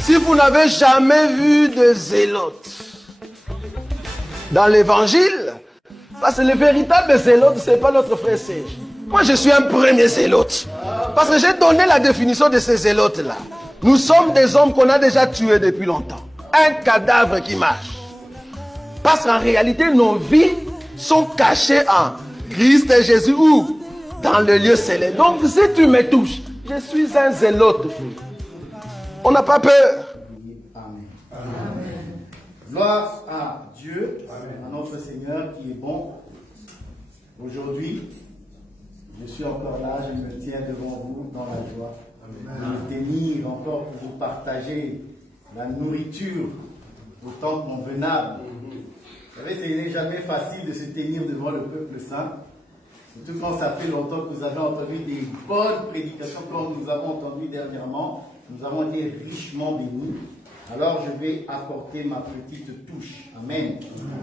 Si vous n'avez jamais vu de zélote dans l'évangile, parce que le véritable zélote, ce n'est pas notre frère Serge. Moi, je suis un premier zélote. Parce que j'ai donné la définition de ces zélotes-là. Nous sommes des hommes qu'on a déjà tués depuis longtemps. Un cadavre qui marche. Parce qu'en réalité, nos vies sont cachées en Christ et Jésus ou dans le lieu céleste. Donc, si tu me touches, je suis un zélote. On n'a pas peur. Amen. Amen. Gloire à Dieu, à notre Seigneur qui est bon. Aujourd'hui, je suis encore là, je me tiens devant vous dans la joie. Je vais tenir encore pour vous partager la nourriture au temps convenable. Vous savez, ce n'est jamais facile de se tenir devant le peuple saint. Surtout quand ça fait longtemps que vous avez entendu des bonnes prédications comme nous avons entendu dernièrement. Nous avons été richement bénis. Alors je vais apporter ma petite touche. Amen.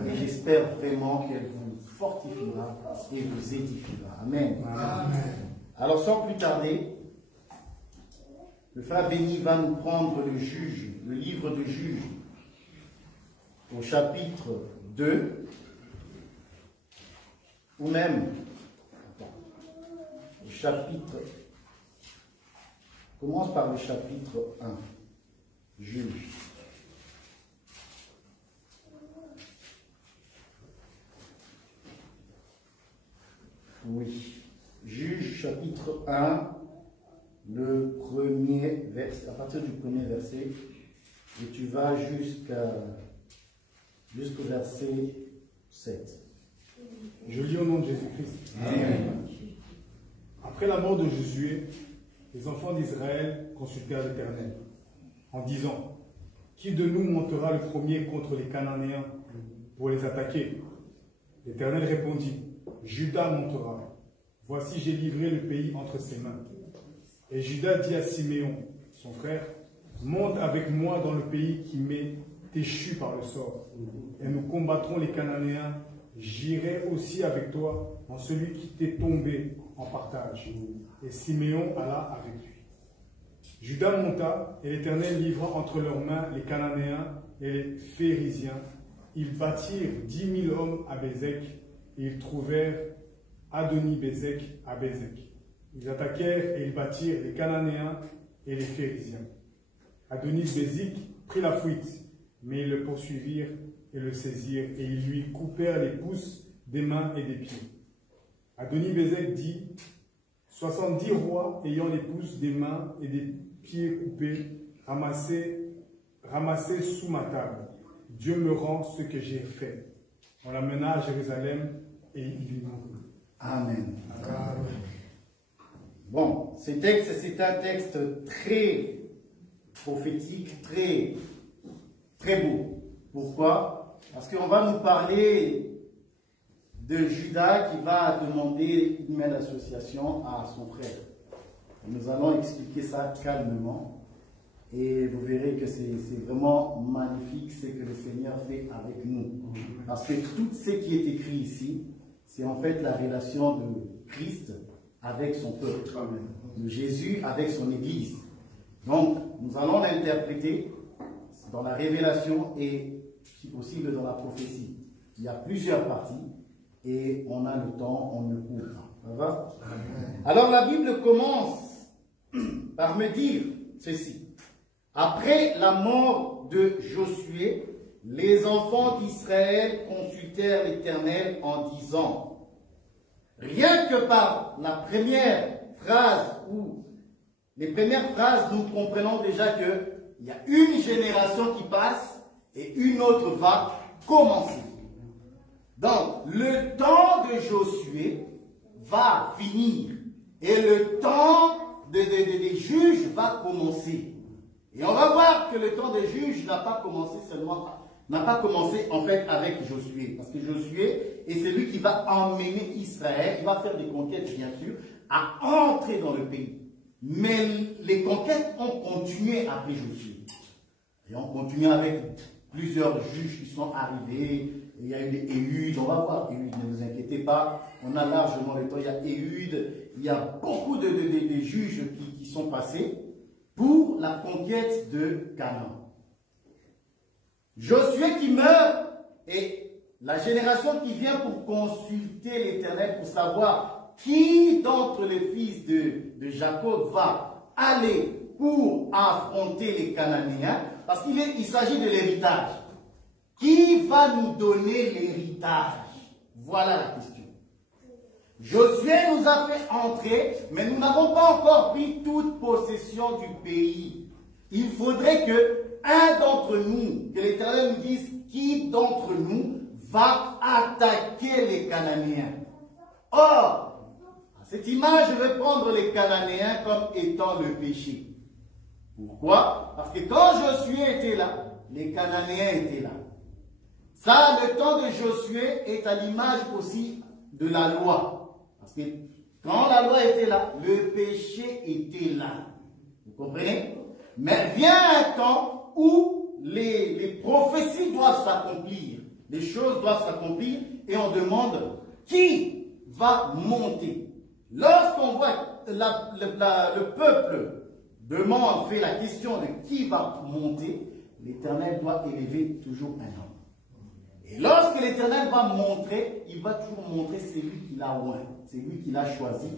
Et j'espère vraiment qu'elle vous fortifiera et vous édifiera. Amen. Amen. Alors sans plus tarder, le frère béni va nous prendre le Juge, le livre de Juge, au chapitre 2, ou même au chapitre, commence par le chapitre 1, Juge. Oui, Juge chapitre 1, le premier verset, à partir du premier verset, et tu vas jusqu'au verset 7. Je lis au nom de Jésus-Christ. Amen. Après la mort de Josué, les enfants d'Israël consultèrent l'Éternel, en disant, qui de nous montera le premier contre les Cananéens pour les attaquer? L'Éternel répondit, Juda montera. Voici, j'ai livré le pays entre ses mains. Et Juda dit à Siméon, son frère, monte avec moi dans le pays qui m'est échu par le sort, et nous combattrons les Cananéens. J'irai aussi avec toi dans celui qui t'est tombé en partage. Et Siméon alla avec lui. Juda monta, et l'Éternel livra entre leurs mains les Cananéens et les Phérésiens. Ils bâtirent 10 000 hommes à Bézek, et ils trouvèrent Adoni-Bézek à Bézek. Ils attaquèrent et ils bâtirent les Cananéens et les Phérésiens. Adonis-Bézek prit la fuite, mais ils le poursuivirent et le saisirent, et ils lui coupèrent les pouces des mains et des pieds. Adoni-Bézek dit, 70 rois ayant les pouces des mains et des pieds coupés, ramassés sous ma table. Dieu me rend ce que j'ai fait. On l'amena à Jérusalem et il y mourut. Amen. Amen. Bon, ce texte, c'est un texte très prophétique, très beau. Pourquoi? Parce qu'on va nous parler de Judas qui va demander une main d'association à son frère. Nous allons expliquer ça calmement et vous verrez que c'est vraiment magnifique ce que le Seigneur fait avec nous. Parce que tout ce qui est écrit ici, c'est en fait la relation de Christ avec son peuple, de Jésus avec son Église. Donc, nous allons l'interpréter dans la révélation et, si possible, dans la prophétie. Il y a plusieurs parties et on a le temps, on ne court pas. Ça va? Alors, la Bible commence par me dire ceci. Après la mort de Josué, les enfants d'Israël consultèrent l'Éternel en disant, rien que par la première phrase ou les premières phrases, nous comprenons déjà qu'il y a une génération qui passe et une autre va commencer. Donc, le temps de Josué va finir et le temps des juges va commencer. Et on va voir que le temps des juges n'a pas commencé en fait avec Josué. Parce que Josué est celui qui va emmener Israël, il va faire des conquêtes bien sûr, à entrer dans le pays. Mais les conquêtes ont continué après Josué. Et on continue avec plusieurs juges qui sont arrivés. Il y a eu des Éhudes, on va voir Éhudes, ne vous inquiétez pas, on a largement le temps. Il y a Éhudes, il y a beaucoup de juges qui sont passés. pour la conquête de Canaan. Josué qui meurt et la génération qui vient pour consulter l'Éternel pour savoir qui d'entre les fils de Jacob va aller pour affronter les Cananéens, parce qu'il s'agit de l'héritage. Qui va nous donner l'héritage? Voilà la question. Josué nous a fait entrer, mais nous n'avons pas encore pris toute possession du pays. Il faudrait que un d'entre nous, que l'Éternel nous dise qui d'entre nous va attaquer les Cananéens. Or, à cette image, je vais prendre les Cananéens comme étant le péché. Pourquoi? Parce que quand Josué était là, les Cananéens étaient là. Ça, le temps de Josué est à l'image aussi de la loi. Parce que quand la loi était là, le péché était là. Vous comprenez? Mais vient un temps où les prophéties doivent s'accomplir. Les choses doivent s'accomplir et on demande qui va monter. Lorsqu'on voit le peuple fait la question de qui va monter, l'Éternel doit élever toujours un homme. Et lorsque l'Éternel va montrer, il va toujours montrer celui qu'il a oint, celui qu'il a choisi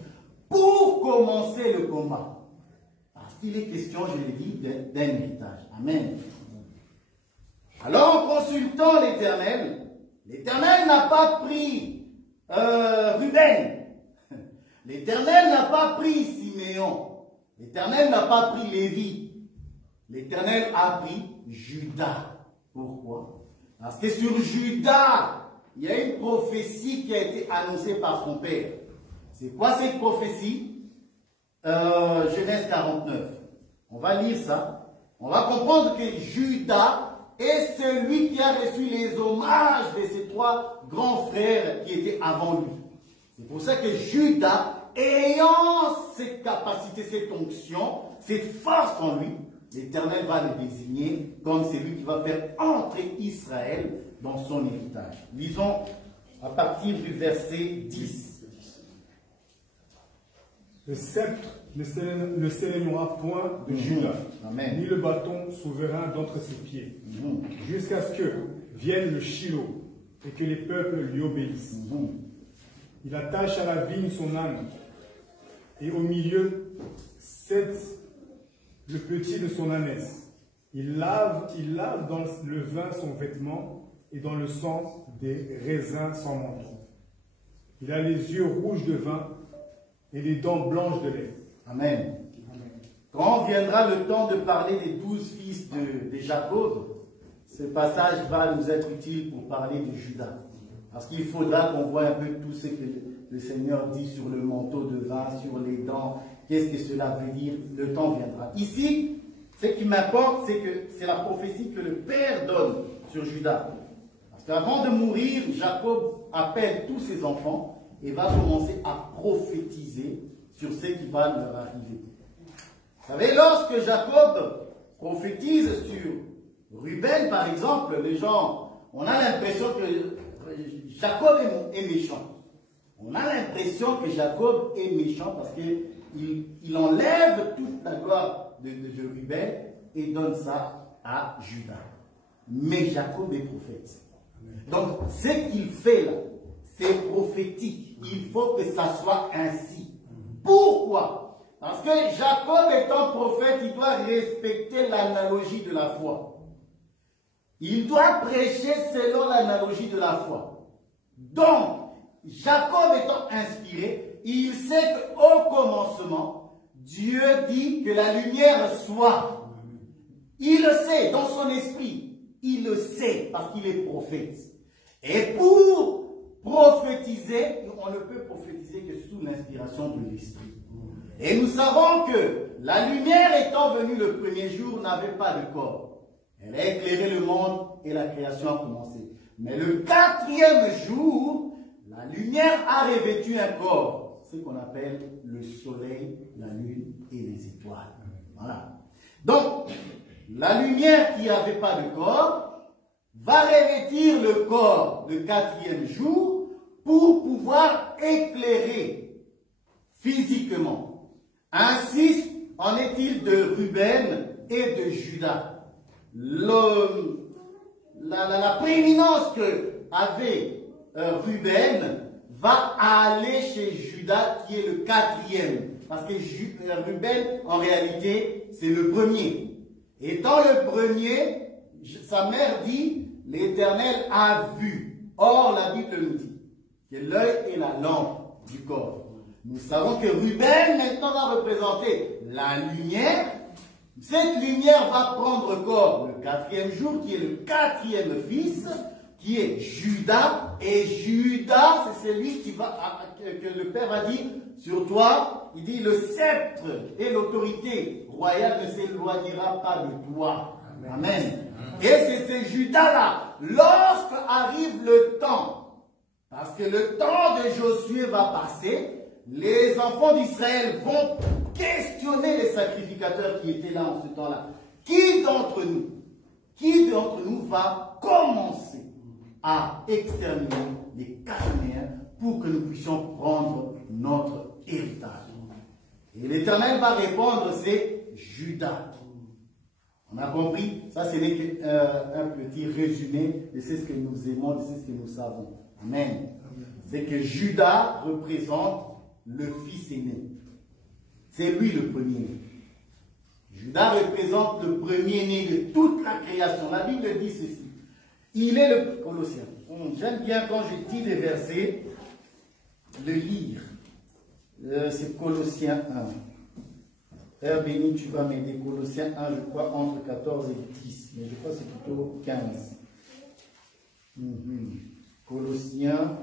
pour commencer le combat. Parce qu'il est question, je l'ai dit, d'un héritage. Amen. Alors, en consultant l'Éternel, l'Éternel n'a pas pris Ruben. L'Éternel n'a pas pris Siméon. L'Éternel n'a pas pris Lévi. L'Éternel a pris Judas. Pourquoi? Parce que sur Judas, il y a une prophétie qui a été annoncée par son père. C'est quoi cette prophétie? Genèse 49. On va lire ça. On va comprendre que Judas est celui qui a reçu les hommages de ses trois grands frères qui étaient avant lui. C'est pour ça que Judas, ayant cette capacité, cette onction, cette force en lui, l'Éternel va le désigner comme celui qui va faire entrer Israël dans son héritage. Lisons à partir du verset 10. Le sceptre ne s'éloignera point de Judas, ni le bâton souverain d'entre ses pieds, jusqu'à ce que vienne le Shiloh et que les peuples lui obéissent. Il attache à la vigne son âne, et au milieu cède le petit de son ânesse. Il lave dans le vin son vêtement, et dans le sang des raisins son manteau. Il a les yeux rouges de vin, et les dents blanches de lait. Amen. Quand viendra le temps de parler des 12 fils de Jacob, ce passage va nous être utile pour parler de Judas. Parce qu'il faudra qu'on voit un peu tout ce que le Seigneur dit sur le manteau de vin, sur les dents, qu'est-ce que cela veut dire, le temps viendra. Ici, ce qui m'importe, c'est que c'est la prophétie que le Père donne sur Judas. Parce qu'avant de mourir, Jacob appelle tous ses enfants et va commencer à prophétiser sur ce qui va leur arriver. Vous savez, lorsque Jacob prophétise sur Ruben, par exemple, les gens, on a l'impression que Jacob est méchant. On a l'impression que Jacob est méchant parce qu'il enlève toute la gloire de Ruben et donne ça à Judas. Mais Jacob est prophète. Donc, ce qu'il fait là, c'est prophétique. Il faut que ça soit ainsi. Pourquoi? Parce que Jacob étant prophète, il doit respecter l'analogie de la foi. Il doit prêcher selon l'analogie de la foi. Donc, Jacob étant inspiré, il sait qu'au commencement, Dieu dit que la lumière soit. Il le sait dans son esprit. Il le sait parce qu'il est prophète. Et pour prophétiser, on ne peut prophétiser que sous l'inspiration de l'esprit. Et nous savons que la lumière étant venue le premier jour n'avait pas de corps. Elle a éclairé le monde et la création a commencé. Mais le quatrième jour, la lumière a revêtu un corps, ce qu'on appelle le soleil, la lune et les étoiles. Voilà. Donc, la lumière qui n'avait pas de corps va revêtir le corps le quatrième jour pour pouvoir éclairer physiquement. Ainsi, en est-il de Ruben et de Juda? La prééminence que avait Ruben va aller chez Juda qui est le quatrième. Parce que Ruben, en réalité, c'est le premier. Étant le premier, sa mère dit, l'Éternel a vu. Or, la Bible nous dit que l'œil est la lampe du corps. Nous savons que Ruben, maintenant, va représenter la lumière. Cette lumière va prendre corps le quatrième jour, qui est le quatrième fils, qui est Judas. Et Judas, c'est celui qui va, que le Père a dit sur toi. Il dit, le sceptre et l'autorité royale ne s'éloignera pas de toi. Amen. Et c'est ce Judas-là, lorsque arrive le temps, parce que le temps de Josué va passer, les enfants d'Israël vont questionner les sacrificateurs qui étaient là en ce temps-là. Qui d'entre nous va commencer à exterminer les Cananéens pour que nous puissions prendre notre héritage? Et l'Éternel va répondre, c'est Judas. On a compris? Ça, ce n'est qu'un petit résumé de ce que nous aimons, de ce que nous savons. Amen. C'est que Judas représente le fils aîné. C'est lui le premier-né. Judas représente le premier-né de toute la création. La Bible dit ceci. Il est le Colossien. J'aime bien quand je dis des versets, le lire. C'est Colossiens 1. Frère béni, tu vas m'aider. Colossiens 1, je crois, entre 14 et 10. Mais je crois que c'est plutôt 15. Colossiens.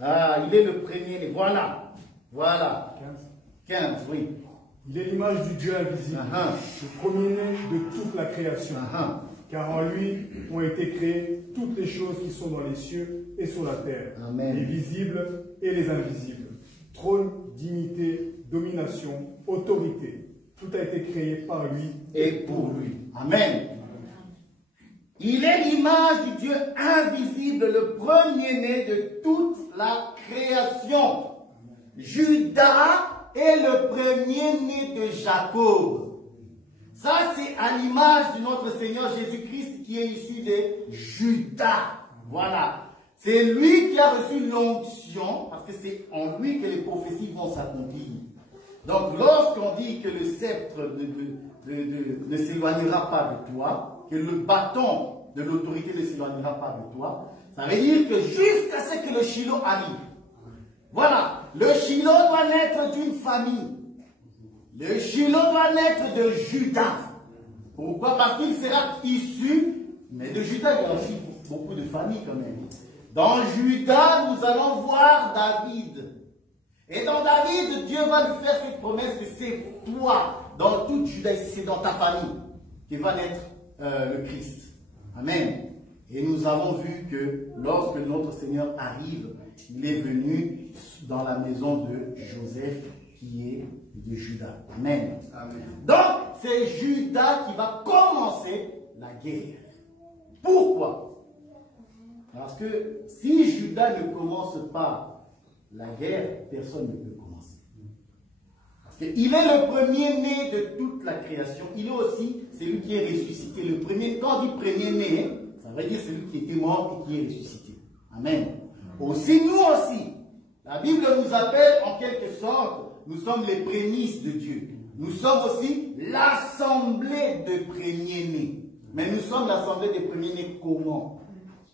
Ah, il est le premier. Voilà. Voilà. 15, oui. Il est l'image du Dieu invisible, le premier-né de toute la création. Car en lui ont été créées toutes les choses qui sont dans les cieux et sur la terre, Amen. Les visibles et les invisibles. Trône, dignité, domination, autorité. Tout a été créé par lui et pour lui. Amen. Il est l'image du Dieu invisible, le premier-né de toute la création. Judas est le premier-né de Jacob. Ça, c'est à l'image de notre Seigneur Jésus-Christ qui est issu de Judas. Voilà. C'est lui qui a reçu l'onction, parce que c'est en lui que les prophéties vont s'accomplir. Donc, lorsqu'on dit que le sceptre ne s'éloignera pas de toi, que le bâton de l'autorité ne s'éloignera pas de toi, ça veut dire que jusqu'à ce que le Shiloh arrive. Voilà, le Shiloh doit naître d'une famille. Le Shiloh doit naître de Judas. Pourquoi? Parce qu'il sera issu, mais de Judas, il y a aussi beaucoup de familles quand même. Dans Judas, nous allons voir David. Et dans David, Dieu va lui faire cette promesse que c'est toi, dans toute Judas, c'est dans ta famille, qui va naître le Christ. Amen. Et nous avons vu que lorsque notre Seigneur arrive, il est venu dans la maison de Joseph, qui est de Judas. Amen. Amen. Donc, c'est Judas qui va commencer la guerre. Pourquoi? Parce que si Judas ne commence pas la guerre, personne ne peut commencer. Parce qu'il est le premier-né de toute la création. Il est aussi celui qui est ressuscité. Le premier, quand on dit premier-né, ça veut dire celui qui était mort et qui est ressuscité. Amen. Aussi, nous aussi, la Bible nous appelle en quelque sorte, nous sommes les prémices de Dieu. Nous sommes aussi l'assemblée de premiers-nés. Mais nous sommes l'assemblée des premiers-nés comment?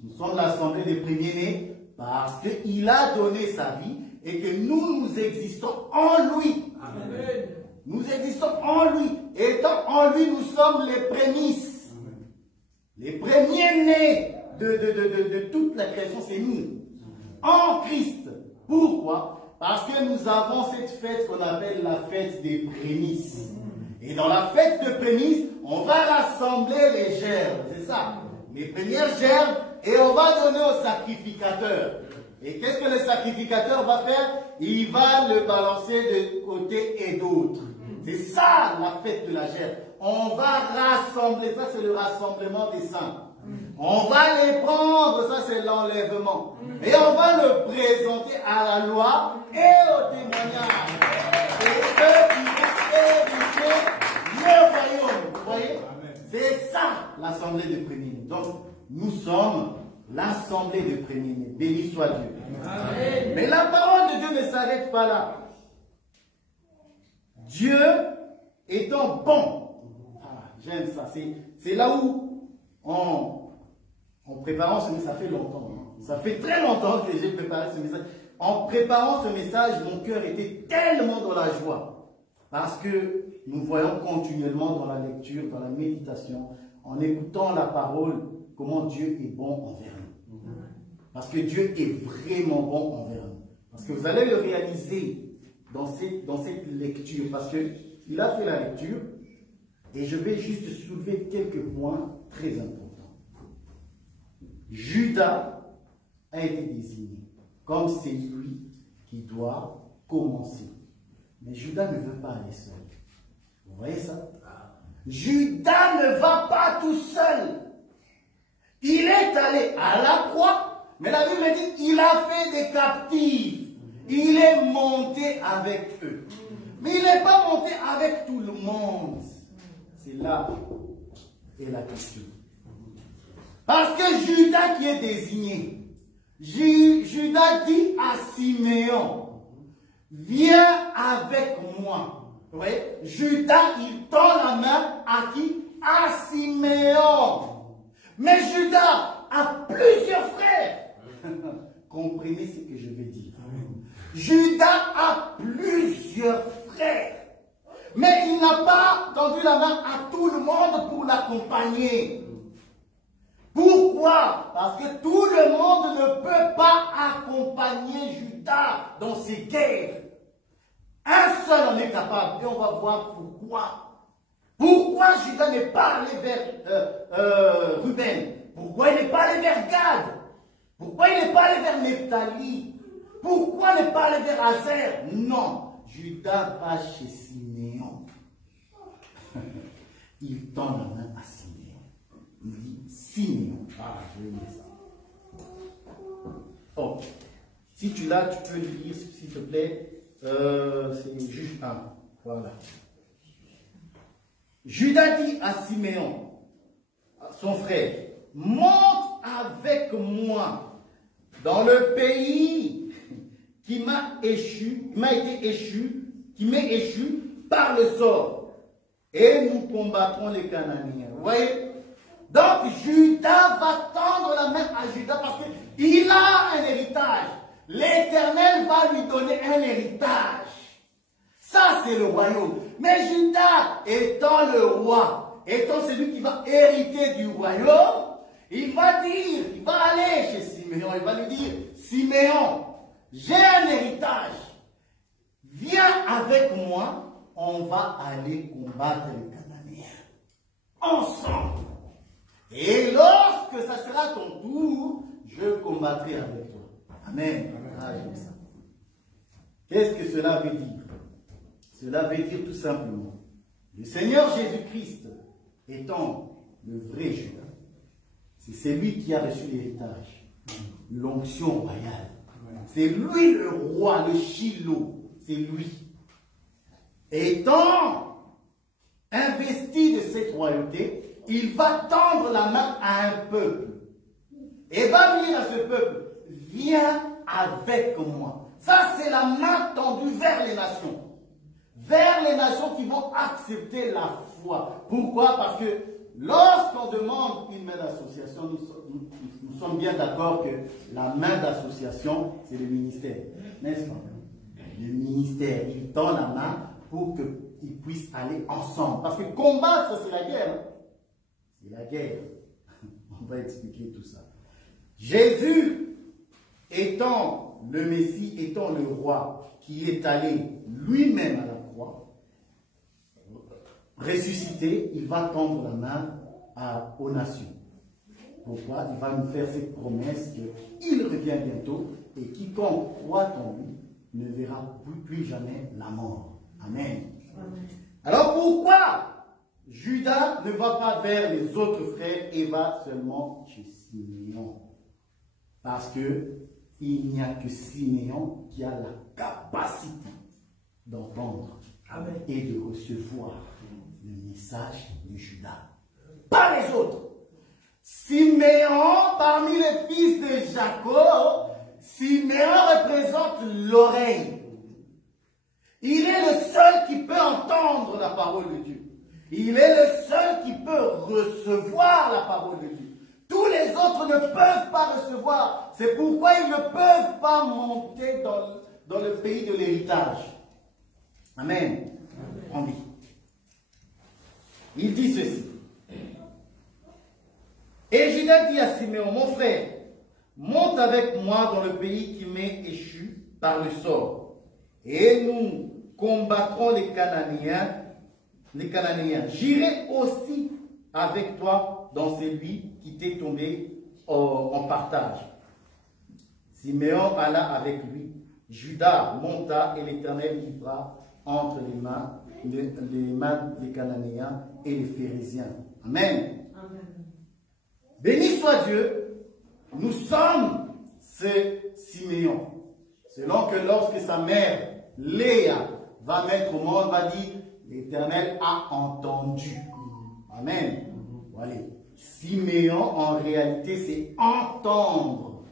Nous sommes l'assemblée des premiers-nés parce qu'il a donné sa vie et que nous existons en lui. Amen. Nous existons en lui. Étant en lui, nous sommes les prémices. Amen. Les premiers-nés de toute la création, c'est nous. En Christ. Pourquoi? Parce que nous avons cette fête qu'on appelle la fête des prémices. Et dans la fête de prémices, on va rassembler les gerbes. C'est ça. Les premières gerbes. Et on va donner au sacrificateur. Et qu'est-ce que le sacrificateur va faire? Il va le balancer de côté et d'autre. C'est ça la fête de la gerbe. On va rassembler. Ça, c'est le rassemblement des saints. On va les prendre, ça c'est l'enlèvement. Et on va le présenter à la loi et au témoignage. C'est eux qui vont hériter le royaume. Vous voyez? C'est ça l'assemblée des premiers-nés. Donc, nous sommes l'assemblée des premiers-nés. Béni soit Dieu. Amen. Mais la parole de Dieu ne s'arrête pas là. Dieu étant bon. Ah, j'aime ça. C'est là où, en préparant ce message, ça fait longtemps. Ça fait très longtemps que j'ai préparé ce message. En préparant ce message, mon cœur était tellement dans la joie. Parce que nous voyons continuellement dans la lecture, dans la méditation, en écoutant la parole, comment Dieu est bon envers nous. Parce que Dieu est vraiment bon envers nous. Parce que vous allez le réaliser dans cette lecture. Parce qu'il a fait la lecture. Et je vais juste soulever quelques points très importants. Judas a été désigné comme c'est lui qui doit commencer. Mais Judas ne veut pas aller seul. Vous voyez ça? Judas ne va pas tout seul. Il est allé à la croix, mais la Bible dit qu'il a fait des captifs. Il est monté avec eux. Mais il n'est pas monté avec tout le monde. C'est là est la question. Parce que Judas qui est désigné, Judas dit à Siméon, viens avec moi. Vous voyez? Judas, il tend la main à qui? À Siméon. Mais Judas a plusieurs frères. Comprenez ce que je veux dire. Judas a plusieurs frères. Mais il n'a pas tendu la main à tout le monde pour l'accompagner. Pourquoi? Parce que tout le monde ne peut pas accompagner Judas dans ses guerres. Un seul en est capable. Et on va voir pourquoi. Pourquoi Judas n'est pas allé vers Ruben? Pourquoi il n'est pas allé vers Gad? Pourquoi il n'est pas allé vers Nephtali? Pourquoi il n'est pas allé vers Azer? Non. Judas va chez Siméon. Il tend la main à Siméon. Il dit Siméon. Ah, je vais lire ça. Oh. Si tu l'as, tu peux le lire, s'il te plaît. C'est juste un. Voilà. Judas dit à Siméon, son frère, monte avec moi dans le pays qui m'est échu par le sort, et nous combattrons les Cananéens. Vous voyez? Donc Judas va tendre la main à Judas parce qu'il a un héritage. L'Éternel va lui donner un héritage. Ça, c'est le royaume. Mais Judas, étant le roi, étant celui qui va hériter du royaume, il va aller chez Siméon, il va lui dire, Siméon, j'ai un héritage. Viens avec moi, on va aller combattre les Cananéens. Ensemble. Et lorsque ça sera ton tour, je combattrai avec toi. Amen. Ah, j'aime ça. Qu'est-ce que cela veut dire? Cela veut dire tout simplement, le Seigneur Jésus-Christ étant le vrai Judas, c'est celui qui a reçu l'héritage, l'onction royale. C'est lui le roi, le Shiloh, c'est lui. Étant investi de cette royauté, il va tendre la main à un peuple. Et va dire à ce peuple, viens avec moi. Ça, c'est la main tendue vers les nations. Vers les nations qui vont accepter la foi. Pourquoi? Parce que lorsqu'on demande une main d'association, nous sommes bien d'accord que la main d'association, c'est le ministère. N'est-ce pas? Le ministère, il tend la main pour qu'ils puissent aller ensemble. Parce que combattre, c'est la guerre. C'est la guerre. On va expliquer tout ça. Jésus, étant le Messie, étant le roi qui est allé lui-même à la croix, ressuscité, il va tendre la main aux nations. Pourquoi? Il va nous faire cette promesse qu'il revient bientôt et quiconque croit en lui ne verra plus jamais la mort. Amen. Alors pourquoi Judas ne va pas vers les autres frères et va seulement chez Siméon. Parce que il n'y a que Siméon qui a la capacité d'entendre et de recevoir le message de Judas. Pas les autres. Siméon, parmi les fils de Jacob, Siméon représente l'oreille. Il est le seul qui peut entendre la parole de Dieu. Il est le seul qui peut recevoir la parole de Dieu. Tous les autres ne peuvent pas recevoir. C'est pourquoi ils ne peuvent pas monter dans le pays de l'héritage. Amen. On dit. Il dit ceci. Et Judas dit à Siméon, mon frère, monte avec moi dans le pays qui m'est échu par le sort. Et nous combattrons les Cananéens. J'irai aussi avec toi dans celui qui t'est tombé en partage. Siméon alla avec lui. Judas monta et l'Éternel livra entre les mains des Cananéens et des Phérésiens. Amen. Amen. Béni soit Dieu, nous sommes ce Siméon. Selon que lorsque sa mère, Léa, va mettre au monde, va dire, l'Éternel a entendu. Amen. Voilà. Siméon, en réalité, c'est entendre.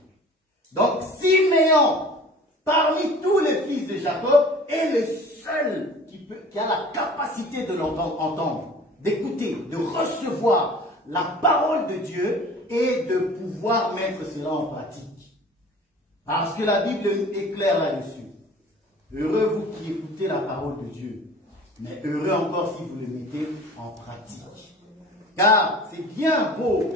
Donc, Siméon, parmi tous les fils de Jacob, est le seul qui a la capacité de l'entendre, d'écouter, de recevoir la parole de Dieu et de pouvoir mettre cela en pratique. Parce que la Bible est claire là-dessus. Heureux vous qui écoutez la parole de Dieu, mais heureux encore si vous le mettez en pratique. Car c'est bien beau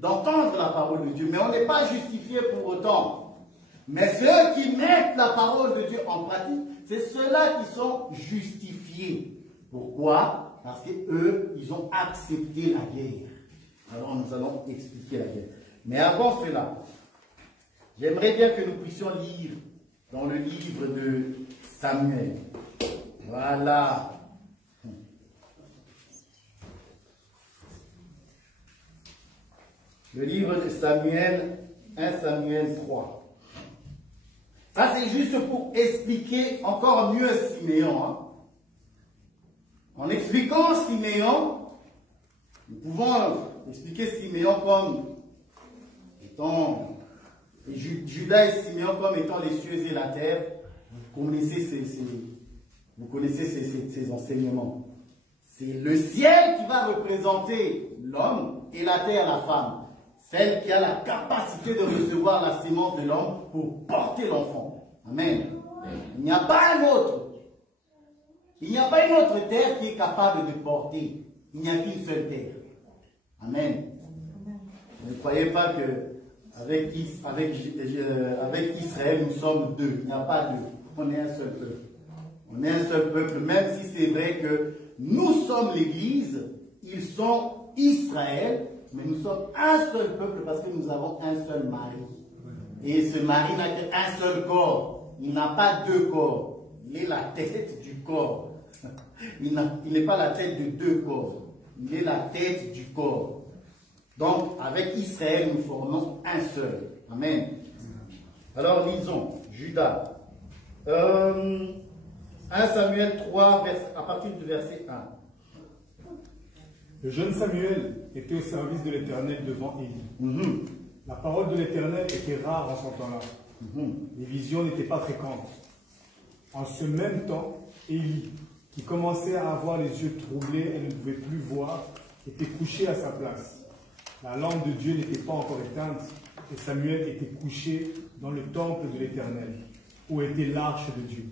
d'entendre la parole de Dieu, mais on n'est pas justifié pour autant. Mais ceux qui mettent la parole de Dieu en pratique, c'est ceux-là qui sont justifiés. Pourquoi? Parce qu'eux, ils ont accepté la guerre. Alors nous allons expliquer la guerre. Mais avant cela, j'aimerais bien que nous puissions lire dans le livre de Samuel. Voilà. Le livre de Samuel, 1 Samuel 3. Ça, c'est juste pour expliquer encore mieux Siméon. Hein. En expliquant Siméon, nous pouvons expliquer Siméon comme étant, et Judas et Siméon comme étant les cieux et la terre. Vous connaissez ces enseignements. C'est le ciel qui va représenter l'homme et la terre la femme. Celle qui a la capacité de recevoir la sémence de l'homme pour porter l'enfant. Amen. Il n'y a pas un autre. Il n'y a pas une autre terre qui est capable de porter. Il n'y a qu'une seule terre. Amen. Ne croyez pas que avec Israël, nous sommes deux. Il n'y a pas deux. On est un seul peuple. On est un seul peuple, même si c'est vrai que nous sommes l'Église, ils sont Israël, mais nous sommes un seul peuple parce que nous avons un seul mari. Et ce mari n'a qu'un seul corps. Il n'a pas deux corps. Il est la tête du corps. Il n'est pas la tête de deux corps. Il est la tête du corps. Donc, avec Israël, nous formons un seul. Amen. Alors, lisons. Judas. 1 Samuel 3, à partir du verset 1. Le jeune Samuel était au service de l'Éternel devant Élie. La parole de l'Éternel était rare en son temps-là. Les visions n'étaient pas fréquentes. En ce même temps, Élie, qui commençait à avoir les yeux troublés et ne pouvait plus voir, était couché à sa place. La lampe de Dieu n'était pas encore éteinte et Samuel était couché dans le temple de l'Éternel, où était l'arche de Dieu.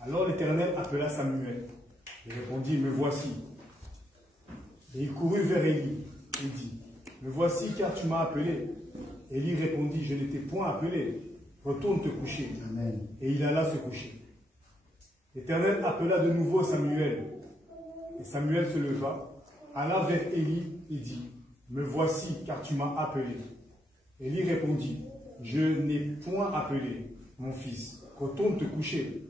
Alors l'Éternel appela Samuel. Il répondit, me voici. Et il courut vers Élie et dit, me voici car tu m'as appelé. Élie répondit, je ne t'ai point appelé. Retourne te coucher. Amen. Et il alla se coucher. L'Éternel appela de nouveau Samuel. Et Samuel se leva, alla vers Élie et dit, me voici car tu m'as appelé. Élie répondit, je n'ai point appelé, mon fils. Retourne te coucher.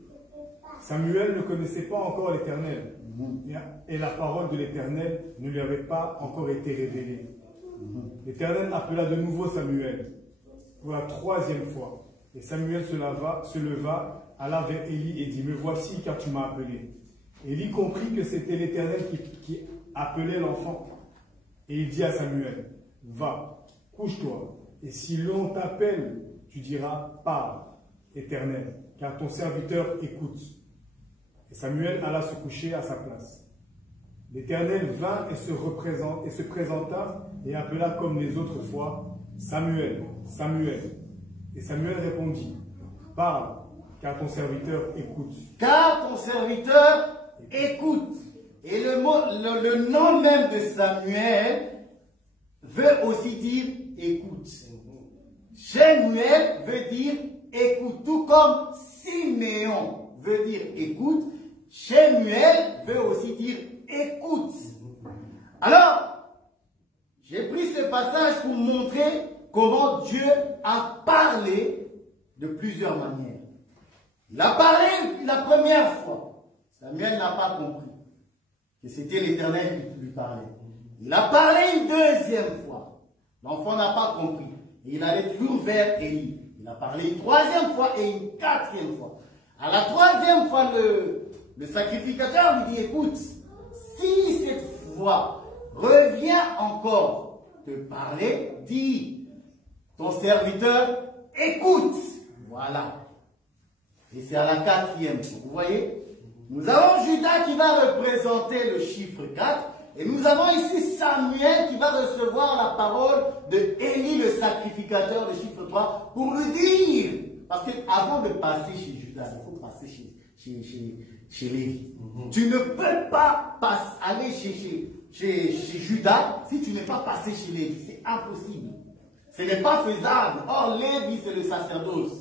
Samuel ne connaissait pas encore l'Éternel. Et la parole de l'Éternel ne lui avait pas encore été révélée. L'Éternel appela de nouveau Samuel pour la 3e fois. Et Samuel se leva, alla vers Élie et dit, me voici car tu m'as appelé. Élie comprit que c'était l'Éternel qui appelait l'enfant. Et il dit à Samuel, va, couche-toi, et si l'on t'appelle, tu diras, parle, Éternel, car ton serviteur écoute. Et Samuel alla se coucher à sa place. L'Éternel vint et se présenta et appela comme les autres fois, Samuel, Samuel. Et Samuel répondit, parle, car ton serviteur écoute. Car ton serviteur écoute. Et le nom même de Samuel veut aussi dire écoute. Shemuel veut dire écoute, tout comme Siméon veut dire écoute. Shemuel veut aussi dire écoute. Alors, j'ai pris ce passage pour montrer comment Dieu a parlé de plusieurs manières. Il a parlé la première fois. Samuel n'a pas compris que c'était l'Éternel qui lui parlait. Il a parlé une deuxième fois. L'enfant n'a pas compris. Et il allait toujours vers Élie. Il a parlé une troisième fois et une quatrième fois. À la troisième fois, le sacrificateur lui dit, écoute, si cette voix revient encore te parler, dis, ton serviteur écoute. Voilà. Et c'est à la quatrième fois. Vous voyez? Nous avons Judas qui va représenter le chiffre 4. Et nous avons ici Samuel qui va recevoir la parole de Élie, le sacrificateur, le chiffre 3, pour lui dire. Parce qu'avant de passer chez Judas, il faut passer chez Lévi. Tu ne peux pas aller chez Judas si tu n'es pas passé chez Lévi. C'est impossible. Ce n'est pas faisable. Or, Lévi, c'est le sacerdoce.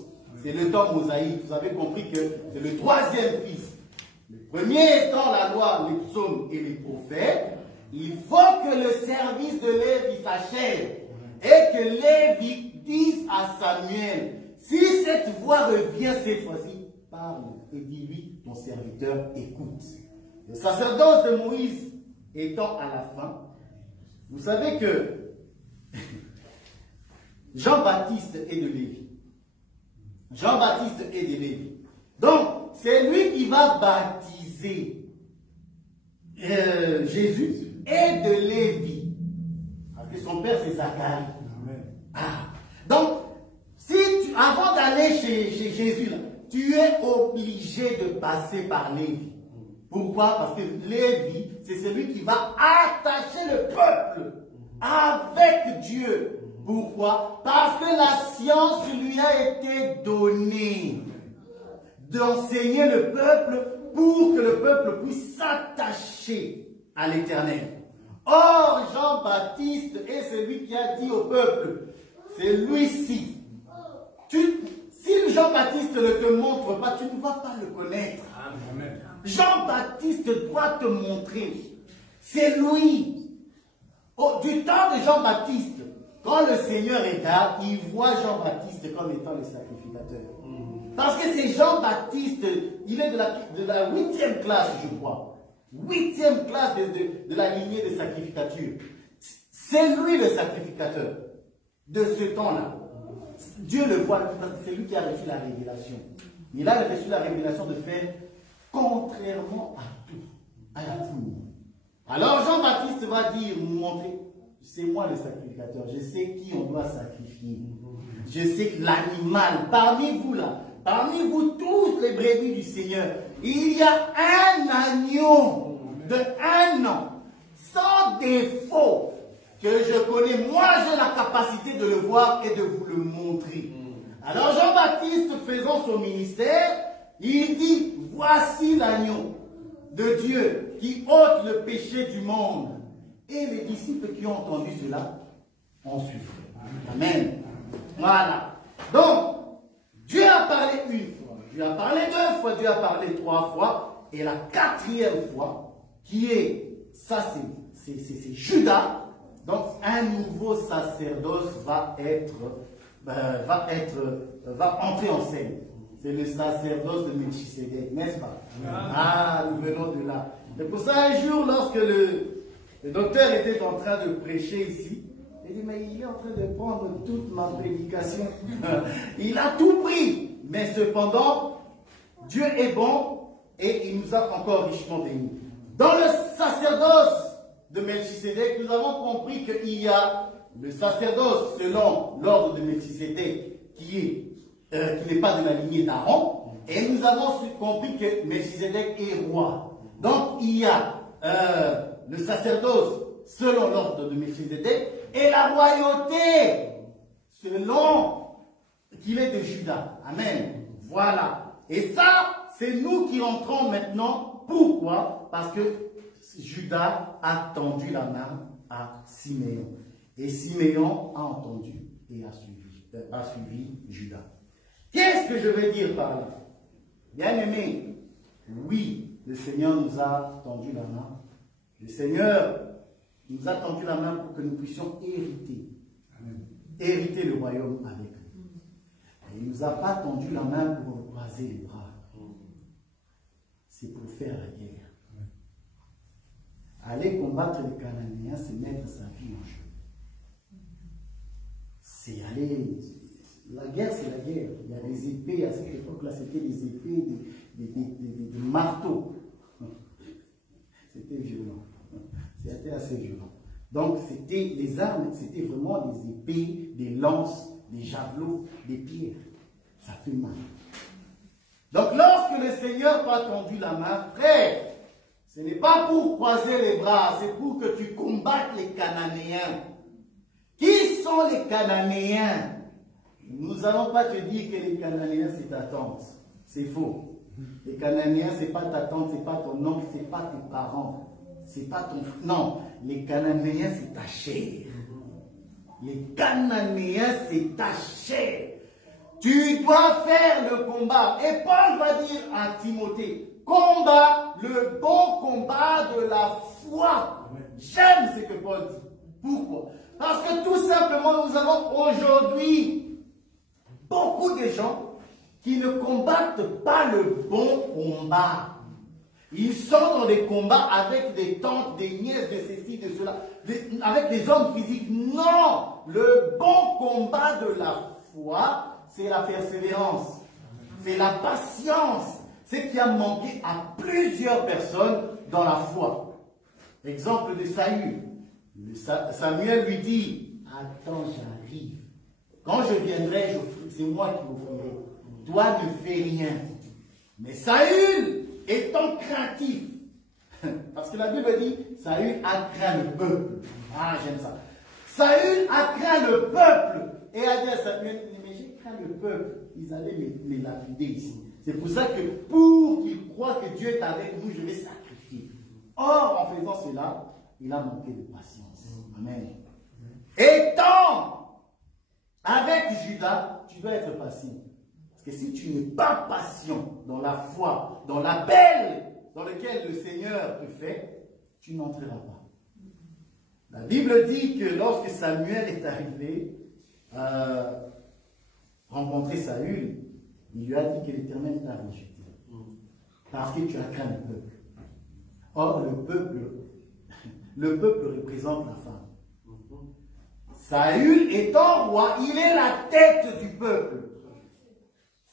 C'est le temps mosaïque. Vous avez compris que c'est le troisième fils. Le premier étant la loi, les psaumes et les prophètes. Il faut que le service de Lévi s'achève. Et que Lévi dise à Samuel, si cette voix revient cette fois-ci, parle et dis-lui, ton serviteur écoute. Le sacerdoce de Moïse étant à la fin, vous savez que Jean-Baptiste est de Lévi. Jean-Baptiste est de Lévi. Donc, c'est lui qui va baptiser Jésus et de Lévi. Parce que son père, c'est Zacharie. Ah. Donc, avant d'aller chez Jésus, là, tu es obligé de passer par Lévi. Pourquoi? Parce que Lévi, c'est celui qui va attacher le peuple avec Dieu. Pourquoi? Parce que la science lui a été donnée d'enseigner le peuple pour que le peuple puisse s'attacher à l'Éternel. Or, Jean-Baptiste est celui qui a dit au peuple, c'est lui-ci. Si Jean-Baptiste ne te montre pas, tu ne vas pas le connaître. Jean-Baptiste doit te montrer. C'est lui. Du temps de Jean-Baptiste, quand le Seigneur regarde, il voit Jean-Baptiste comme étant le sacrificateur. Parce que c'est Jean-Baptiste, il est de la 8e classe, je crois. 8e classe de la lignée de sacrificature. C'est lui le sacrificateur de ce temps-là. Dieu le voit, c'est lui qui a reçu la révélation. Il a reçu la révélation de faire contrairement à la foule. Alors Jean-Baptiste va dire, nous montrer, c'est moi le sacrificateur, je sais qui on doit sacrifier. Je sais que l'animal, parmi vous là, parmi vous tous les brebis du Seigneur, il y a un agneau de 1 an, sans défaut, que je connais. Moi, j'ai la capacité de le voir et de vous le montrer. Alors Jean-Baptiste, faisant son ministère, il dit, voici l'agneau de Dieu qui ôte le péché du monde. Et les disciples qui ont entendu cela ont suivi. Amen. Voilà. Donc, Dieu a parlé une fois, Dieu a parlé 2 fois, Dieu a parlé 3 fois, et la 4e fois, qui est, ça c'est Judas. Donc, un nouveau sacerdoce va entrer en scène. C'est le sacerdoce de Melchisédek, n'est-ce pas? Ah, nous venons de là. C'est pour ça, un jour, lorsque le docteur était en train de prêcher ici, il dit, mais il est en train de prendre toute ma prédication. Il a tout pris. Mais cependant, Dieu est bon et il nous a encore richement bénis. Dans le sacerdoce de Melchisédek, nous avons compris qu'il y a le sacerdoce selon l'ordre de Melchisédek qui n'est pas de la lignée d'Aaron. Et nous avons compris que Melchisédek est roi. Donc il y a le sacerdoce selon l'ordre de Melchisédek et la royauté selon qu'il est de Juda. Amen. Voilà. Et ça, c'est nous qui entrons maintenant. Pourquoi? Parce que Juda a tendu la main à Siméon. Et Siméon a entendu et a suivi Juda. Qu'est-ce que je veux dire par là? Bien-aimés, oui, le Seigneur nous a tendu la main. Le Seigneur nous a tendu la main pour que nous puissions hériter. Hériter le royaume avec lui. Et il ne nous a pas tendu la main pour nous croiser les bras. C'est pour faire la guerre. Aller combattre les Cananéens, c'est mettre sa vie en jeu. C'est aller... La guerre, c'est la guerre. Il y a des épées, à cette époque-là, c'était des épées, des marteaux. C'était violent. C'était assez violent. Donc, c'était les armes, c'était vraiment des épées, des lances, des javelots, des pierres. Ça fait mal. Donc, lorsque le Seigneur t'a tendu la main, frère, ce n'est pas pour croiser les bras, c'est pour que tu combattes les Cananéens. Qui sont les Cananéens? Nous n'allons pas te dire que les Cananéens, c'est ta tante. C'est faux. Les Cananéens, ce n'est pas ta tante, ce n'est pas ton oncle, ce n'est pas tes parents. C'est pas ton... Non, les Cananéens, c'est ta chair. Les Cananéens, c'est ta chair. Tu dois faire le combat. Et Paul va dire à Timothée, combat le bon combat de la foi. J'aime ce que Paul dit. Pourquoi? Parce que tout simplement, nous avons aujourd'hui beaucoup de gens qui ne combattent pas le bon combat. Ils sont dans des combats avec des tantes, des nièces, de ceci, de cela, avec des hommes physiques. Non! Le bon combat de la foi, c'est la persévérance. C'est la patience. C'est ce qui a manqué à plusieurs personnes dans la foi. Exemple de Saül. Samuel lui dit, attends, j'arrive. Quand je viendrai, c'est moi qui vous ferai. Toi ne fais rien. Mais Saül, étant craintif, parce que la Bible dit, Saül a craint le peuple. Ah, j'aime ça. Saül a craint le peuple et a dit à Samuel, mais j'ai craint le peuple. Ils allaient les lapider ici. C'est pour ça que pour qu'ils croient que Dieu est avec nous, je vais sacrifier. Or, en faisant cela, il a manqué de patience. Amen. Étant avec Judas, tu dois être patient. Parce que si tu n'es pas patient dans la foi, dans l'appel dans lequel le Seigneur te fait, tu n'entreras pas. La Bible dit que lorsque Samuel est arrivé rencontrer Saül, il lui a dit que l'Éternel t'a rejeté. Parce que tu as craint le peuple. Or, le peuple représente la femme. Saül étant roi, il est la tête du peuple.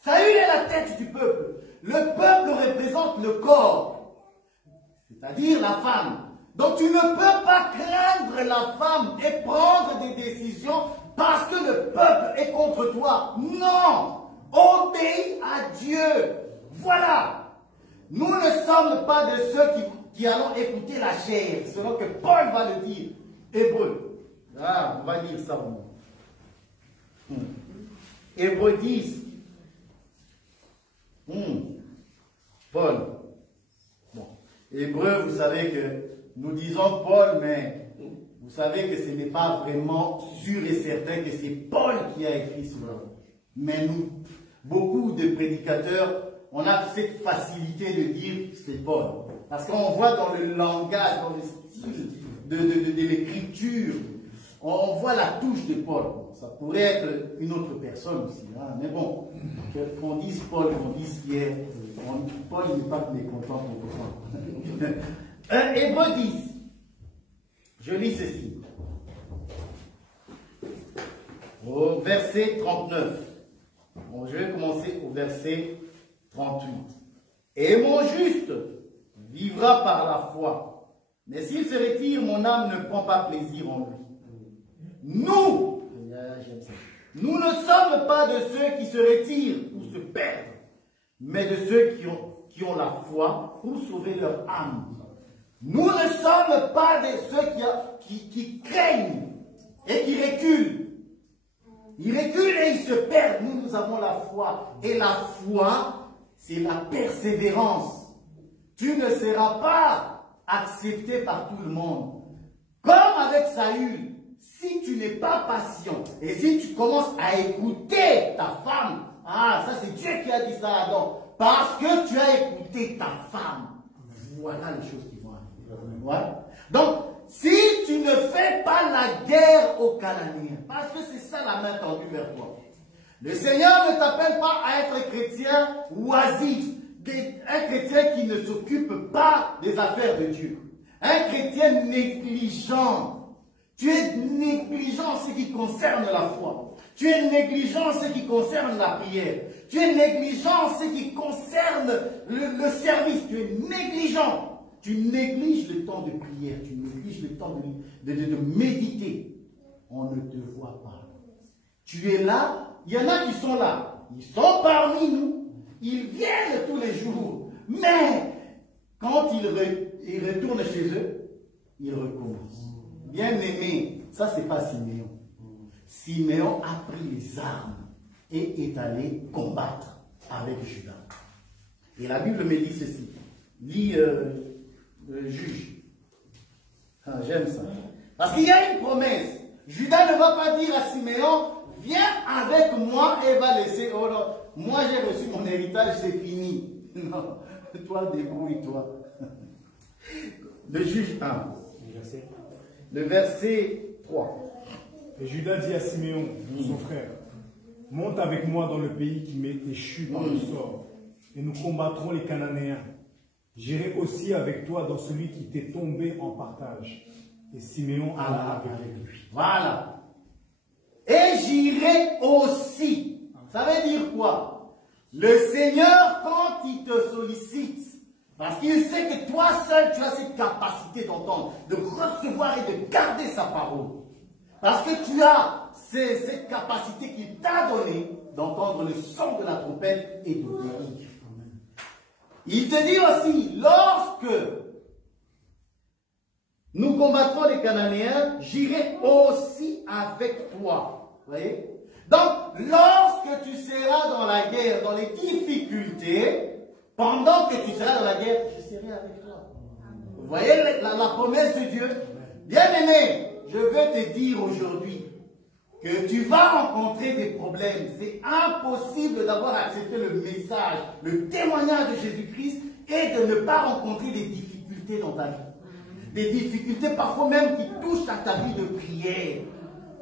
Saül est la tête du peuple. Le peuple représente le corps, c'est-à-dire la femme. Donc tu ne peux pas craindre la femme et prendre des décisions parce que le peuple est contre toi. Non! Obéis à Dieu. Voilà. Nous ne sommes pas de ceux qui allons écouter la chair, selon que Paul va le dire. Hébreu. Ah, on va lire ça au moins. Hébreu 10. Paul. Bon. Hébreu, vous savez que nous disons Paul, mais vous savez que ce n'est pas vraiment sûr et certain que c'est Paul qui a écrit cela. Mais nous, beaucoup de prédicateurs, on a cette facilité de dire c'est Paul. Parce qu'on voit dans le langage, dans le style de l'écriture, on voit la touche de Paul. Ça pourrait être une autre personne aussi. Hein? Mais bon, qu'on dise Paul, qu'on dise Pierre, Paul n'est pas mécontent pour Paul. Hébreux 10. Je lis ceci. Au verset 39. Bon, je vais commencer au verset 38. Et mon juste vivra par la foi. Mais s'il se retire, mon âme ne prend pas plaisir en lui. Nous ne sommes pas de ceux qui se retirent pour se perdre, mais de ceux qui ont la foi pour sauver leur âme. Nous ne sommes pas de ceux qui craignent et qui reculent. Ils reculent et ils se perdent. Nous avons la foi. Et la foi, c'est la persévérance. Tu ne seras pas accepté par tout le monde. Comme avec Saül, si tu n'es pas patient et si tu commences à écouter ta femme, ah, ça c'est Dieu qui a dit ça à Adam, parce que tu as écouté ta femme, voilà les choses qui vont arriver. Ouais. Donc, si tu ne fais pas la guerre aux Cananéens, parce que c'est ça la main tendue vers toi, le Seigneur ne t'appelle pas à être chrétien oisif, un chrétien qui ne s'occupe pas des affaires de Dieu, un chrétien négligent. Tu es négligent en ce qui concerne la foi. Tu es négligent en ce qui concerne la prière. Tu es négligent en ce qui concerne le service. Tu es négligent. Tu négliges le temps de prière. Tu négliges le temps de méditer. On ne te voit pas. Tu es là. Il y en a qui sont là. Ils sont parmi nous. Ils viennent tous les jours. Mais quand ils retournent chez eux, ils recommencent. Bien-aimé, ça c'est pas Siméon. Siméon a pris les armes et est allé combattre avec Judas. Et la Bible me dit ceci. Lis le Juge. Ah, j'aime ça. Parce qu'il y a une promesse. Judas ne va pas dire à Siméon, viens avec moi et va laisser. Oh non, moi j'ai reçu mon héritage, c'est fini. Non, toi débrouille-toi. Le Juge 1. Le verset 3. Et Judas dit à Siméon, son frère, monte avec moi dans le pays qui m'est échu par le sort, et nous combattrons les Cananéens. J'irai aussi avec toi dans celui qui t'est tombé en partage. Et Siméon alla avec lui. Voilà. Et j'irai aussi. Ça veut dire quoi? Le Seigneur, quand il te sollicite, parce qu'il sait que toi seul, tu as cette capacité d'entendre, de recevoir et de garder sa parole. Parce que tu as cette capacité qu'il t'a donnée d'entendre le son de la trompette et d'obéir. Il te dit aussi, lorsque nous combattrons les Cananéens, j'irai aussi avec toi. Vous voyez? Donc, lorsque tu seras dans la guerre, dans les difficultés, pendant que tu seras dans la guerre, je serai avec toi. Vous voyez la promesse de Dieu? Bien-aimé, je veux te dire aujourd'hui que tu vas rencontrer des problèmes. C'est impossible d'avoir accepté le message, le témoignage de Jésus-Christ et de ne pas rencontrer des difficultés dans ta vie. Des difficultés parfois même qui touchent à ta vie de prière.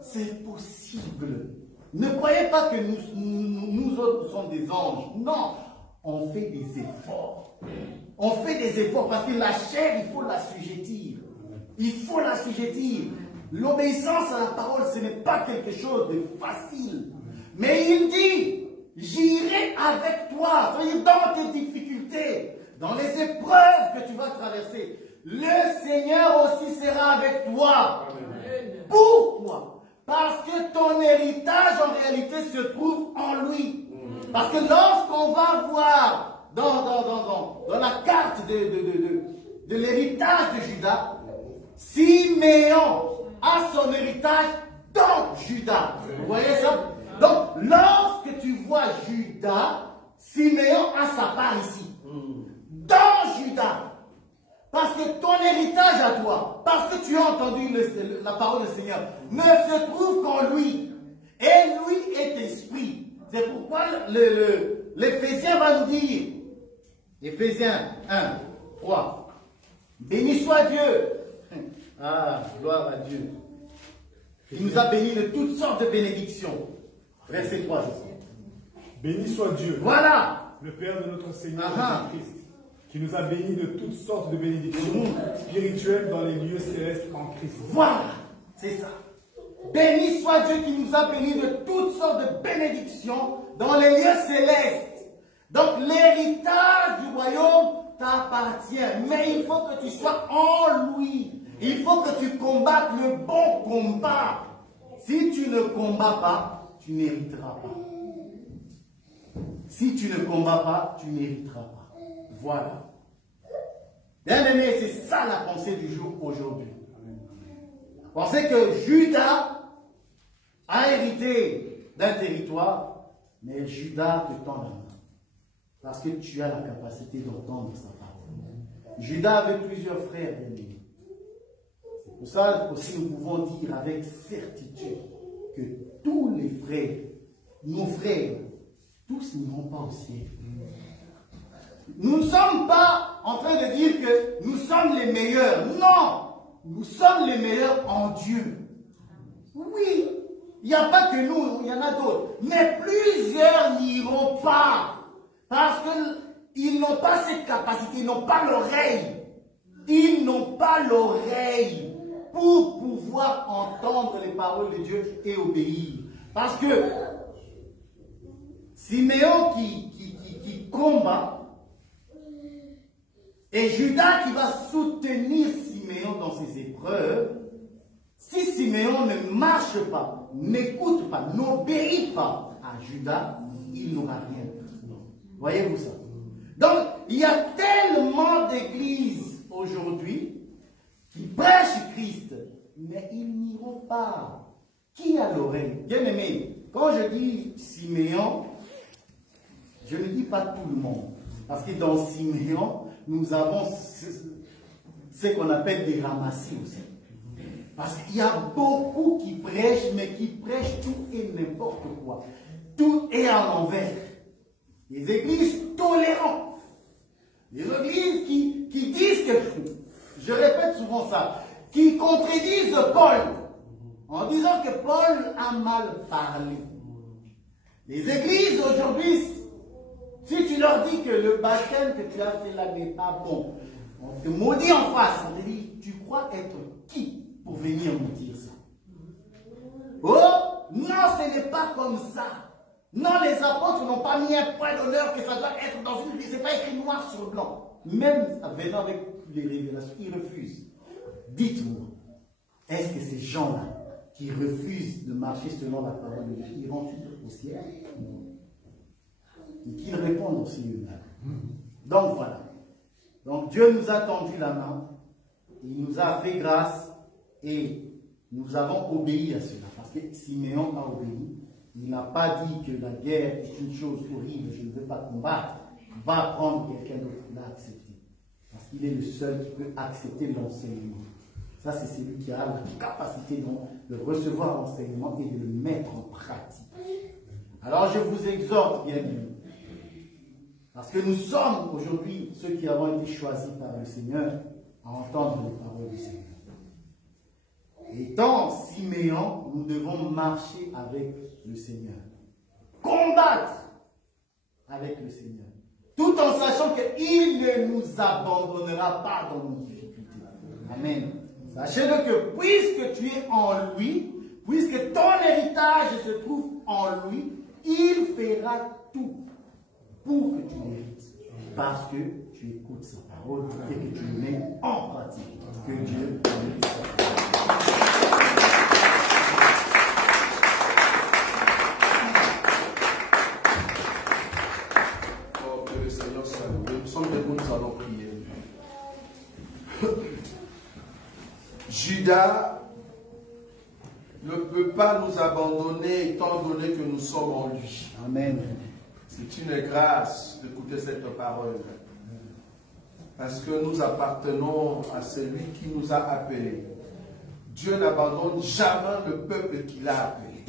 C'est possible. Ne croyez pas que nous autres sommes des anges. Non. On fait des efforts. On fait des efforts parce que la chair, il faut l'assujettir. Il faut l'assujettir. L'obéissance à la parole, ce n'est pas quelque chose de facile. Mais il dit, j'irai avec toi. Soyez dans tes difficultés, dans les épreuves que tu vas traverser. Le Seigneur aussi sera avec toi. Pourquoi? Parce que ton héritage, en réalité, se trouve en lui. Parce que lorsqu'on va voir dans la carte de l'héritage de Judas, Siméon a son héritage dans Judas. Vous voyez ça? Donc, lorsque tu vois Judas, Siméon a sa part ici. Dans Judas. Parce que ton héritage à toi, parce que tu as entendu la parole du Seigneur, ne se trouve qu'en lui. Et lui est esprit. C'est pourquoi l'Éphésiens va nous dire, Éphésiens 1, 3, béni soit Dieu. Ah, gloire à Dieu. Il nous a bénis de toutes sortes de bénédictions. Verset 3, je sais. Béni soit Dieu. Voilà. Le Père de notre Seigneur Jésus-Christ, qui nous a bénis de toutes sortes de bénédictions spirituelles dans les lieux célestes en Christ. Voilà, c'est ça. Béni soit Dieu qui nous a bénis de toutes sortes de bénédictions dans les lieux célestes. Donc l'héritage du royaume t'appartient, mais il faut que tu sois en lui. Il faut que tu combattes le bon combat. Si tu ne combats pas, tu n'hériteras pas. Si tu ne combats pas, tu n'hériteras pas. Voilà. Bien aimé, c'est ça la pensée du jour aujourd'hui. Pensez que Judas a hérité d'un territoire, mais Judas te tend la main. Parce que tu as la capacité d'entendre sa parole. Judas avait plusieurs frères, bien aimés. C'est pour ça aussi nous pouvons dire avec certitude que tous les frères, nos frères, tous n'iront pas au ciel. Nous ne sommes pas en train de dire que nous sommes les meilleurs. Non! Nous sommes les meilleurs en Dieu. Oui, il n'y a pas que nous, il y en a d'autres. Mais plusieurs n'iront pas. Parce qu'ils n'ont pas cette capacité, ils n'ont pas l'oreille. Ils n'ont pas l'oreille pour pouvoir entendre les paroles de Dieu et obéir. Parce que Siméon qui combat, et Judas qui va soutenir Siméon dans ses épreuves, si Siméon ne marche pas, n'écoute pas, n'obéit pas à Judas, il n'aura rien. Voyez-vous ça? Donc, il y a tellement d'églises aujourd'hui qui prêchent Christ, mais ils n'iront pas. Qui a l'oreille? Bien aimé, quand je dis Siméon, je ne dis pas tout le monde. Parce que dans Siméon, nous avons ce qu'on appelle des ramassis aussi. Parce qu'il y a beaucoup qui prêchent, mais qui prêchent tout et n'importe quoi. Tout est à l'envers. Les églises tolérantes. Les églises qui disent que, je répète souvent ça, qui contredisent Paul, en disant que Paul a mal parlé. Les églises aujourd'hui, si tu leur dis que le baptême que tu as fait là n'est pas bon, on te maudit en face, on te dit, tu crois être qui pour venir nous dire ça? Oh, non, ce n'est pas comme ça. Non, les apôtres n'ont pas mis un point d'honneur que ça doit être dans une Bible, ce n'est pas écrit noir sur blanc. Même venant avec les révélations, ils refusent. Dites-moi, est-ce que ces gens-là qui refusent de marcher selon la parole de Dieu iront au ciel? Et qu'ils répondent aussi eux-mêmes. Donc voilà. Donc Dieu nous a tendu la main, il nous a fait grâce et nous avons obéi à cela. Parce que Siméon a obéi. Il n'a pas dit que la guerre est une chose horrible, je ne veux pas combattre. Va prendre quelqu'un d'autre qui l'a accepté. Parce qu'il est le seul qui peut accepter l'enseignement. Ça, c'est celui qui a la capacité de recevoir l'enseignement et de le mettre en pratique. Alors, je vous exhorte, bien aimés, parce que nous sommes aujourd'hui ceux qui avons été choisis par le Seigneur à entendre les paroles du Seigneur. Étant Siméon, nous devons marcher avec le Seigneur. Combattre avec le Seigneur. Tout en sachant qu'il ne nous abandonnera pas dans nos difficultés. Amen. Sachez-le que puisque tu es en lui, puisque ton héritage se trouve en lui, il fera tout pour que tu mérites. Parce que tu écoutes sa parole et que tu le mets en pratique. Que Dieu bénisse. Oh, que le Seigneur salue. Nous sommes debout, nous allons prier. Judas ne peut pas nous abandonner étant donné que nous sommes en lui. Amen. C'est une grâce d'écouter cette parole. Parce que nous appartenons à celui qui nous a appelés. Dieu n'abandonne jamais le peuple qu'il a appelé.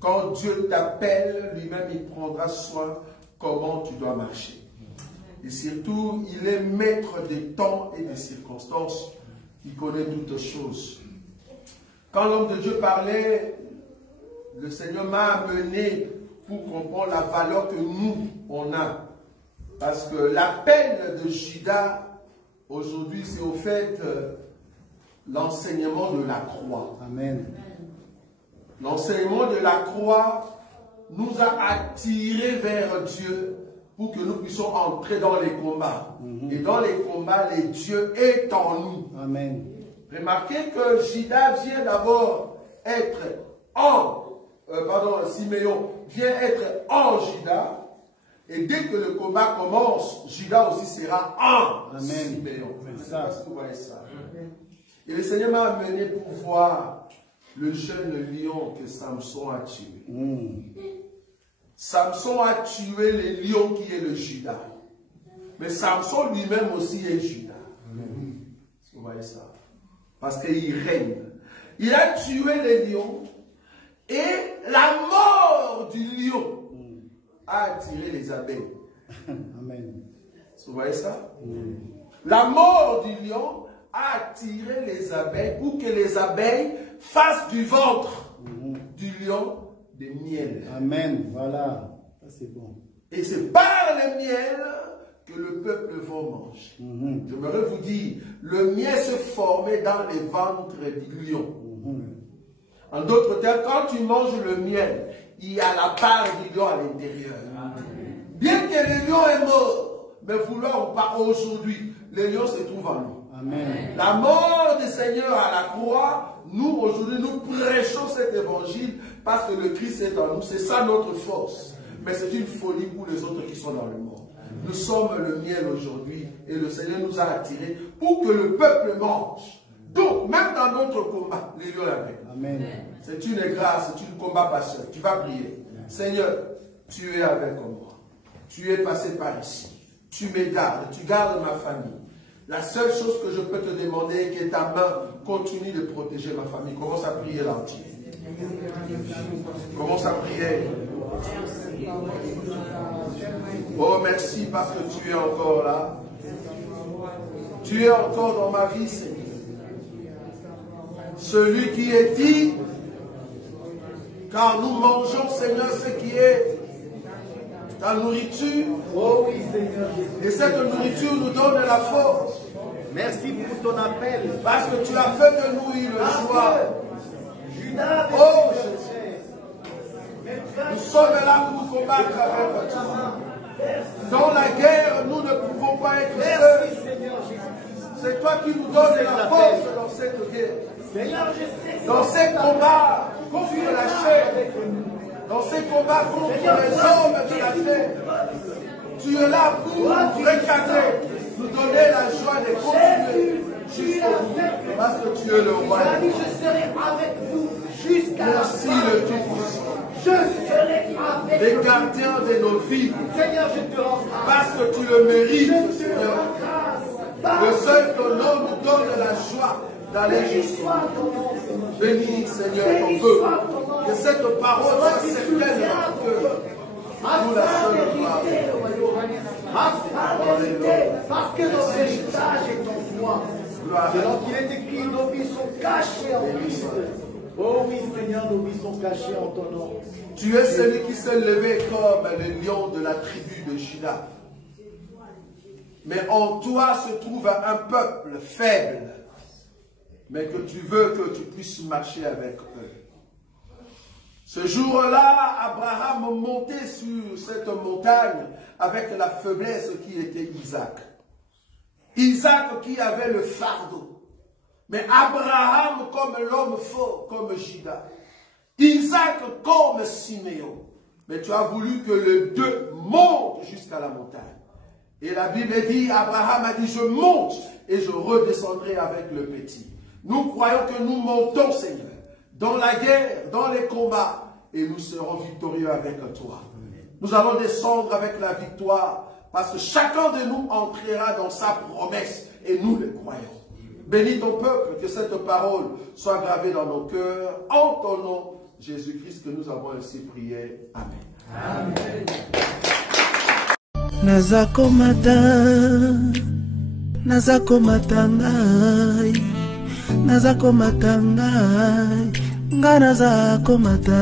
Quand Dieu t'appelle, lui-même il prendra soin comment tu dois marcher. Et surtout, il est maître des temps et des circonstances. Il connaît toutes choses. Quand l'homme de Dieu parlait, le Seigneur m'a amené pour comprendre la valeur que nous, on a. Parce que l'appel de Judas, aujourd'hui, c'est au fait l'enseignement de la croix. Amen. L'enseignement de la croix nous a attirés vers Dieu pour que nous puissions entrer dans les combats. Et dans les combats, les dieux est en nous. Amen. Remarquez que Judas vient d'abord être Siméon vient être en Judas. Et dès que le combat commence, Judas aussi sera en Siméon. Je ne sais pas si vous voyez ça. Et le Seigneur m'a amené pour voir le jeune lion que Samson a tué. Samson a tué le lion qui est le Judas. Mais Samson lui-même aussi est Judas. Vous voyez ça? Parce qu'il règne. Il a tué le lion et la mort du lion a attiré les abeilles. Amen. Vous voyez ça? La mort du lion a attiré les abeilles pour que les abeilles fassent du ventre du lion des miel. Amen. Voilà. C'est bon. Et c'est par le miel que le peuple va manger. J'aimerais vous dire, le miel se formait dans les ventres du lion. En d'autres termes, quand tu manges le miel, il y a la part du lion à l'intérieur. Bien que le lion est mort, mais vouloir ou pas aujourd'hui, le lion se trouve en nous. Amen. La mort du Seigneur à la croix, nous aujourd'hui, nous prêchons cet évangile parce que le Christ est en nous. C'est ça notre force. Mais c'est une folie pour les autres qui sont dans le monde. Nous sommes le miel aujourd'hui et le Seigneur nous a attirés pour que le peuple mange. Donc, même dans notre combat, les lions l'avaient. Amen. C'est une grâce, c'est une combat passion. Tu vas prier. Seigneur, tu es avec moi. Tu es passé par ici. Tu me gardes, tu gardes ma famille. La seule chose que je peux te demander est que ta main continue de protéger ma famille. Commence à prier l'entier. Commence à prier. Oh, merci parce que tu es encore là. Tu es encore dans ma vie, Seigneur. Celui qui est dit, car nous mangeons, Seigneur, ce qui est ta nourriture. Oh oui, Seigneur Jésus. Et cette nourriture nous donne la force. Merci pour ton appel. Parce que tu as fait de nous une joie. Judas, Oh, nous sommes là pour combattre avec toi. Dans la guerre, nous ne pouvons pas être seuls. C'est toi qui nous donnes la force dans cette guerre. Dans ces combats contre la chair. Dans ces combats contre les hommes de la terre. Tu es là pour nous recadrer, nous donner la joie de continuer jusqu'au bout. Parce que tu es le roi. Je serai avec vous jusqu'à la fin. Merci le Tout-Puissant. Je serai avec Les vous. gardiens de nos vies. Seigneur, je te rends grâce. Parce que tu le mérites, Je te Seigneur. rends grâce. Le seul ton nom nous donne la joie d'aller Béni jusqu'au soit bout. ton nom, Seigneur. Bénis, Seigneur, Béni ton peuple. soit ton nom. Que cette parole soit certaine dans ton cœur. Nous la seule gloire. Parce que notre héritage est en toi. Selon qu'il est écrit, nos vies sont cachées en Christ. Oh oui, Seigneur, nos vies sont cachées en ton nom. Tu es celui qui s'est levé comme le lion de la tribu de Juda. Mais en toi se trouve un peuple faible, mais que tu veux que tu puisses marcher avec eux. Ce jour-là, Abraham montait sur cette montagne avec la faiblesse qui était Isaac. Isaac qui avait le fardeau. Mais Abraham comme l'homme fort, comme Judas. Isaac comme Siméon. Mais tu as voulu que les deux montent jusqu'à la montagne. Et la Bible dit, Abraham a dit, je monte et je redescendrai avec le petit. Nous croyons que nous montons, Seigneur, dans la guerre, dans les combats, et nous serons victorieux avec toi. Nous allons descendre avec la victoire, parce que chacun de nous entrera dans sa promesse, et nous le croyons. Bénis ton peuple, que cette parole soit gravée dans nos cœurs, en ton nom, Jésus-Christ, que nous avons ainsi prié. Amen. Amen. Nazakomata ngai nazakomata ngai nga nazakomata